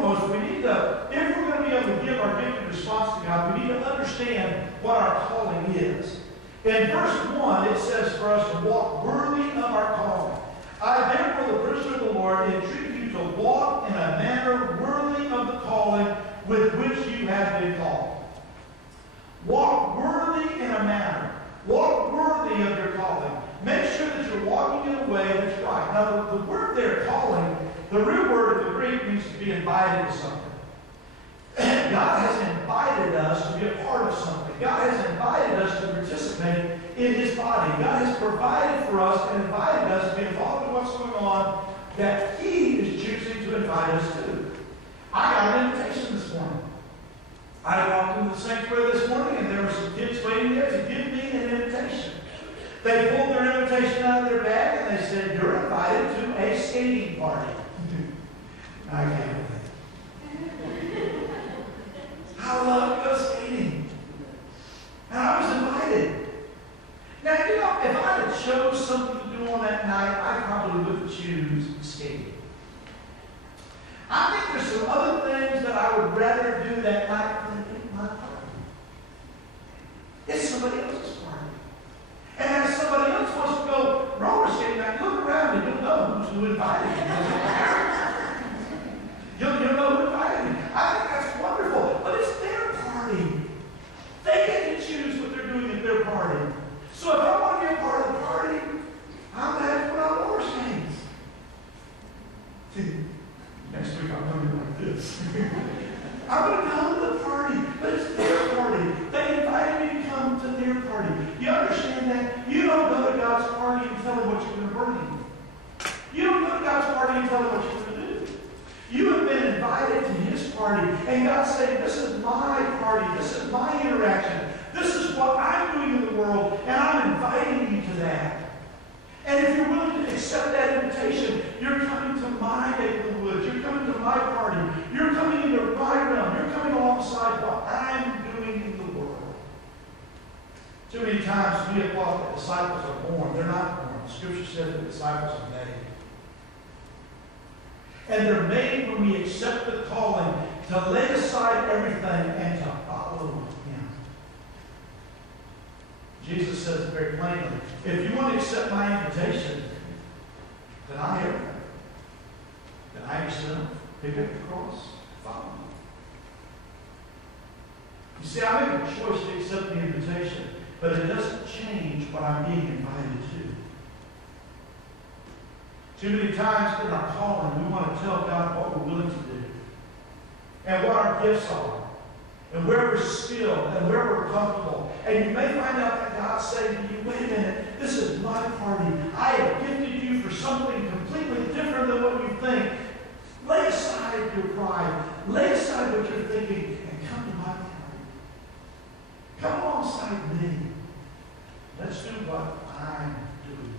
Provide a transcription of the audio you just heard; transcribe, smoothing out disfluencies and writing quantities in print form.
foremost, we need to, if we're going to be able to give our gifted response to God, we need to understand what our calling is. In verse 1, it says for us to walk worthy of our calling. I, therefore, the prisoner of the Lord, entreat you to walk in a manner worthy of the calling with which you have been called. Walk worthy in a manner. Walk worthy of your calling. Make sure that you're walking in a way that's right. Now, the word there, calling, the real word in the Greek means to be invited to something. God has invited us to be a part of something. God has invited us to participate in His body. God has provided for us and invited us to be involved in what's going on that He is choosing to invite us to. I got an invitation this morning. I walked into the sanctuary this morning and there were some kids waiting there to give me an invitation. They pulled their invitation out of their bag and they said, "You're invited to a skating party." I can't believe it. I love to go skating. And I was invited. Now, you know, if I had chose something to do on that night, I probably wouldn't choose skating. I think there's some other things that I would rather do that night than eat my party. It's somebody else's party. And if somebody else wants to go roller skating, I look around and you'll know who invited me. You'll know who invited me. I think that's wonderful. But it's their party. They get to choose what they're doing at their party. So if I want to be a part of the party, I'm going to have to put on roller skates. Next week I'm going to be like this. I'm going to come to the party, but it's their party. They invited me to come to their party. You understand that? You don't go to God's party and tell Him what you're going to bring Him. You don't go to God's party and tell Him what you're going to do. You have been invited to His party, and God's saying, "This is my party. This is my interaction. This is what I'm doing in the world, and I'm inviting you to that." And if you're willing to accept that invitation, you're coming to my neck of the woods. You're coming to my party. You're coming into my realm. You're coming alongside what I'm doing in the world. Too many times we have thought that disciples are born. They're not born. The Scripture says that disciples are made. And they're made when we accept the calling to lay aside everything and to follow Him. Jesus says it very plainly, if you want to accept my invitation, deny everything. Deny yourself, pick up the cross, follow me. You see, I make a choice to accept the invitation, but it doesn't change what I'm being invited to. Too many times in our calling, we want to tell God what we're willing to do, and what our gifts are, and where we're skilled, and where we're comfortable. And you may find out that God's saying to you, "Wait a minute, this is my party. I have gifted you for something completely different than what you think. Lay aside your pride. Lay aside what you're thinking, and come to my party. Come alongside me. Let's do what I'm doing."